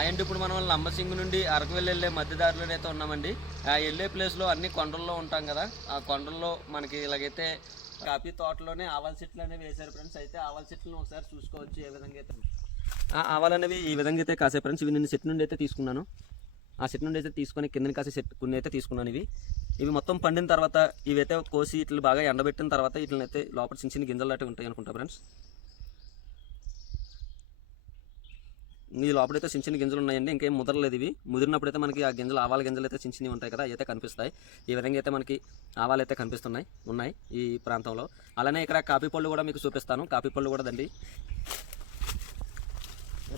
And ఇప్పుడు మనం లంబసింగ్ నుండి అరకు వెళ్ళి వెళ్ళే మధ్య అయితే ఉన్నామండి. ఆ వెళ్ళే ప్లేస్లో అన్ని కొండల్లో ఉంటాం కదా. ఆ కొండల్లో మనకి ఇలాగైతే కాఫీ తోటలోనే ఆవాల చెట్లు అనేవి వేశారు ఫ్రెండ్స్ అయితే ఆవాల చెట్లను ఒకసారి చూసుకోవచ్చు ఏ విధంగా అయితే. ఆ అనేవి ఈ విధంగా అయితే కాసే ఫ్రెండ్స్ ఇవి నేను చెట్టు నుండి అయితే తీసుకున్నాను. ఆ చెట్టు నుండి అయితే తీసుకొని కిందని కాసే చెట్టు కొన్ని అయితే తీసుకున్నాను ఇవి. ఇవి మొత్తం పండిన తర్వాత ఇవైతే కోసి ఇట్లు బాగా ఎండబెట్టిన తర్వాత వీటిని అయితే లోపల చిన్న చిన్న గింజలు లాంటివి ఉంటాయి అనుకుంటా ఫ్రెండ్స్ ఈ లోపలైతే చిన్న చిన్న గింజలు ఉన్నాయండి. ఇంకేం ముదరలేదు ఇవి. ముదిరినప్పుడైతే మనకి ఆ గింజలు ఆవాల గింజలు అయితే చిన్న చిన్నవి ఉంటాయి కదా అయితే కనిపిస్తాయి. ఈ విధంగా అయితే మనకి ఆవాలు అయితే కనిపిస్తున్నాయి ఉన్నాయి ఈ ప్రాంతంలో. అలానే ఇక్కడ కాఫీ పళ్ళు కూడా మీకు చూపిస్తాను. కాఫీ పళ్ళు కూడా దండి.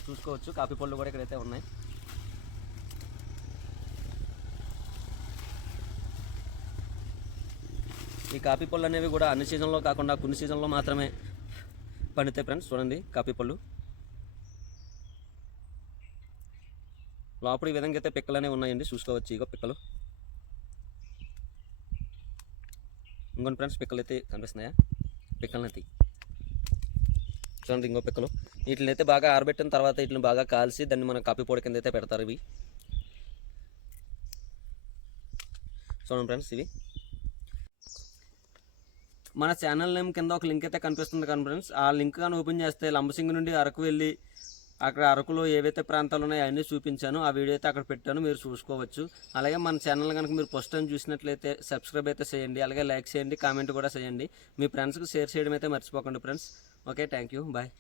చూసుకోవచ్చు కాఫీ పళ్ళు కూడా ఇక్కడైతే ఉన్నాయి. ఈ కాఫీ పళ్ళు అనేవి కూడా అన్ని సీజన్లో కాకుండా కొన్ని సీజన్లో మాత్రమే పండుతాయి ఫ్రెండ్స్ చూడండి కాఫీ పళ్ళు. లోపల ఈ విధంగా అయితే పిక్కలు అనేవి ఉన్నాయండి. చూసుకోవచ్చు ఇగో పిక్కలు. ఇంకొన్ని ఫ్రెండ్స్ పిక్కలు అయితే కనిపిస్తున్నాయా పిక్కలనైతే చూడండి ఇంకో పిక్కలు. వీటిని అయితే బాగా ఆరబెట్టిన తర్వాత వీటిని బాగా కాల్చి దాన్ని మనం కాపీ పొడి కింద అయితే పెడతారు ఇవి. చూడండి ఫ్రెండ్స్ ఇవి. మన ఛానల్ నేమ్ కింద ఒక లింక్ అయితే కనిపిస్తుంది కానీ ఫ్రెండ్స్. ఆ లింక్ కానీ ఓపెన్ చేస్తే లంబసింగి నుండి అరకు వెళ్ళి అక్కడ అరకులో ఏవైతే ప్రాంతాలు ఉన్నాయో అవన్నీ చూపించాను. ఆ వీడియో అయితే అక్కడ పెట్టాను. మీరు చూసుకోవచ్చు. అలాగే మన ఛానల్ కనుక మీరు ఫస్ట్ టైం చూసినట్లయితే సబ్స్క్రైబ్ అయితే చేయండి. అలాగే లైక్ చేయండి కామెంట్ కూడా చేయండి. మీ ఫ్రెండ్స్కి షేర్ చేయడం అయితే మర్చిపోకండి friends. Okay thank you bye.